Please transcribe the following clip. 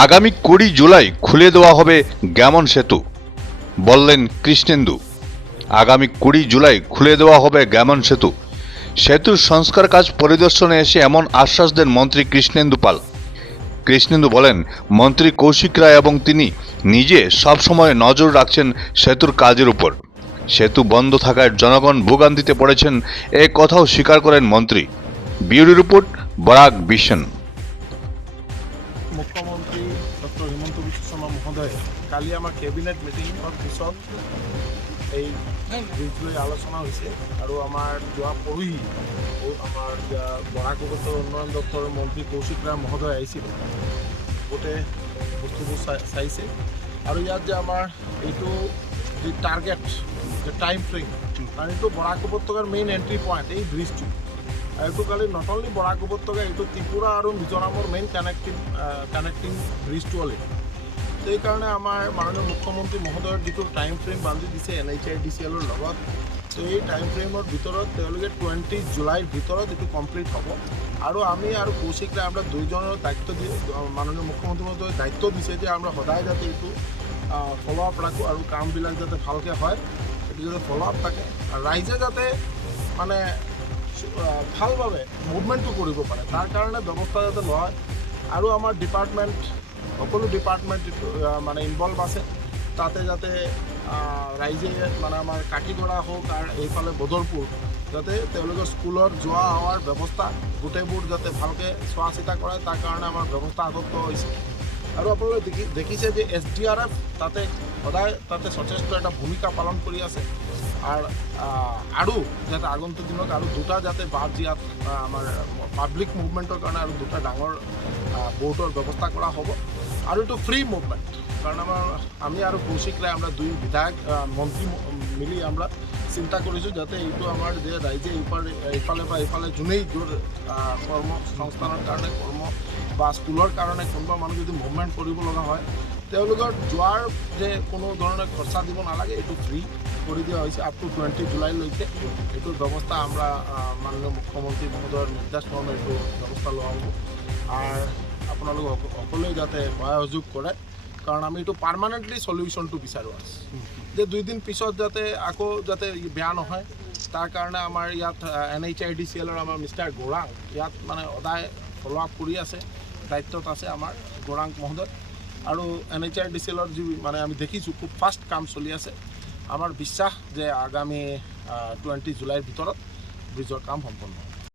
আগামী 20 জুলাই খুলে দেওয়া হবে গ্যামন সেতু, বললেন কৃষ্ণেন্দু। আগামী 20 জুলাই খুলে দেওয়া হবে গ্যামন সেতু। সেতুর সংস্কার কাজ পরিদর্শনে এসে এমন আশ্বাস দেন মন্ত্রী কৃষ্ণেন্দু পাল। কৃষ্ণেন্দু বলেন, মন্ত্রী কৌশিক রায় এবং তিনি নিজে সবসময় নজর রাখছেন সেতুর কাজের উপর। সেতু বন্ধ থাকায় জনগণ ভোগান্তিতে পড়েছেন, এ কথাও স্বীকার করেন মন্ত্রী। Bureau report, Barak vision. মুখ্যমন্ত্ৰী ডক্টৰ হিমন্ত বিশ্ব শৰ্মা মহোদয়ে কালি আমাৰ কেবিনেট মিটিঙৰ পিছত এই ব্ৰিজ লৈ আলোচনা হৈছে আৰু আমাৰ যোৱা পৰহি আমাৰ বৰাক উপত্যকা উন্নয়ন দপ্তৰৰ মন্ত্ৰী কৌশিক ৰায় মহোদয় আহিছিল, গোটেই বস্তুবোৰ চাইছে আৰু ইয়াত যে আমাৰ এইটো যি টাৰ্গেট যে টাইম ফ্ৰেম, কাৰণ এইটো বৰাক উপত্যকাৰ মেইন এণ্ট্ৰি পইণ্ট এই ব্ৰিজটো। এইটো কালি নট অনলি বৰাক উপত্যকা, এইটো ত্ৰিপুৰা আৰু মিজোৰামৰ মেইন কানেক্টিং ব্ৰিজটো হ'লে। সেইকাৰণে আমাৰ মাননীয় মুখ্যমন্ত্ৰী মহোদয়ৰ যিটো টাইম ফ্ৰেম বান্ধি দিছে NHIDCLৰ লগত, এই টাইম ফ্ৰেমৰ ভিতৰত তেওঁলোকে 20 জুলাইৰ ভিতৰত এইটো কমপ্লিট হ'ব। আৰু আমি আৰু কৌশিক ৰায় আমৰা দুইজনেৰ দায়িত্ব দিয়ে মাননীয় মুখ্যমন্ত্ৰী মহোদয়ে দায়িত্ব দিছে যে আমৰা সদায় যাতে এইটো ফলো আপ ৰাখোঁ আৰু কামবিলাক যাতে ভালকৈ হয়, এইটো যাতে ফলো আপ থাকে আৰু ৰাইজে যাতে মানে ভালভাৱে মুভমেণ্টটো কৰিব পাৰে তাৰ কাৰণে ব্যৱস্থা যাতে লয়। আৰু আমাৰ ডিপাৰ্টমেণ্ট সকলো ডিপাৰ্টমেণ্ট মানে ইনভলভ আছে, তাতে যাতে ৰাইজে মানে আমাৰ কাকিগড়া হওক আৰু এইফালে বদৰপুৰ যাতে তেওঁলোকৰ স্কুলৰ যোৱা অহাৰ ব্যৱস্থা গোটেইবোৰ যাতে ভালকৈ চোৱা চিতা কৰে, তাৰ কাৰণে আমাৰ ব্যৱস্থা হাতত লোৱা হৈছে। আৰু আপোনালোকে দেখিছে যে SDRF তাতে সদায় তাতে যথেষ্ট এটা ভূমিকা পালন কৰি আছে। আৰু যাতে আগন্তুক দিনত আৰু দুটা যাতে বাদ ইয়াত আমাৰ পাব্লিক মুভমেণ্টৰ কাৰণে আৰু দুটা ডাঙৰ বোটৰ ব্যৱস্থা কৰা হ'ব। আৰু এইটো ফ্ৰী মুভমেণ্ট, কাৰণ আমি আৰু কৌশিক ৰায় আমৰা দুই বিধায়ক মন্ত্ৰী মিলি আমৰা চিন্তা কৰিছোঁ যাতে এইটো আমাৰ যে ৰাইজে এইফালে বা এইফালে যোনেই কৰ্মসংস্থানৰ কাৰণে কৰ্ম বা স্কুলৰ কাৰণে কোনোবা মানুহ যদি মুভমেণ্ট কৰিব লগা হয়, তেওঁলোকৰ যোৱাৰ যে কোনো ধৰণৰ খৰচা দিব নালাগে, এইটো ফ্ৰী কৰি দিয়া হৈছে আপ টু 20 জুলাইলৈকে। এইটোৰ ব্যৱস্থা আমৰা মাননীয় মুখ্যমন্ত্ৰী মহোদয়ৰ নিৰ্দেশ মৰ্মে এইটো ব্যৱস্থা লোৱা হ'ব। আৰু আপোনালোক সকলোৱে যাতে সহযোগ কৰে, কাৰণ আমি এইটো পাৰ্মানেণ্টলি সলিউশ্যনটো বিচাৰোঁ আছোঁ যে 2 দিন পিছত যাতে আকৌ যাতে বেয়া নহয়, তাৰ কাৰণে আমাৰ ইয়াত NHIDCLৰ আমাৰ মিষ্টাৰ গৌৰাং ইয়াত মানে সদায় ফলো আপ কৰি আছে, দায়িত্বত আছে আমাৰ গৌৰাং মহোদয়। আৰু NHIDCLৰ যি মানে আমি দেখিছোঁ খুব ফাষ্ট কাম চলি আছে। আমাৰ বিশ্বাস যে আগামী 20 জুলাইৰ ভিতৰত ব্ৰিজৰ কাম সম্পন্ন হ'ব।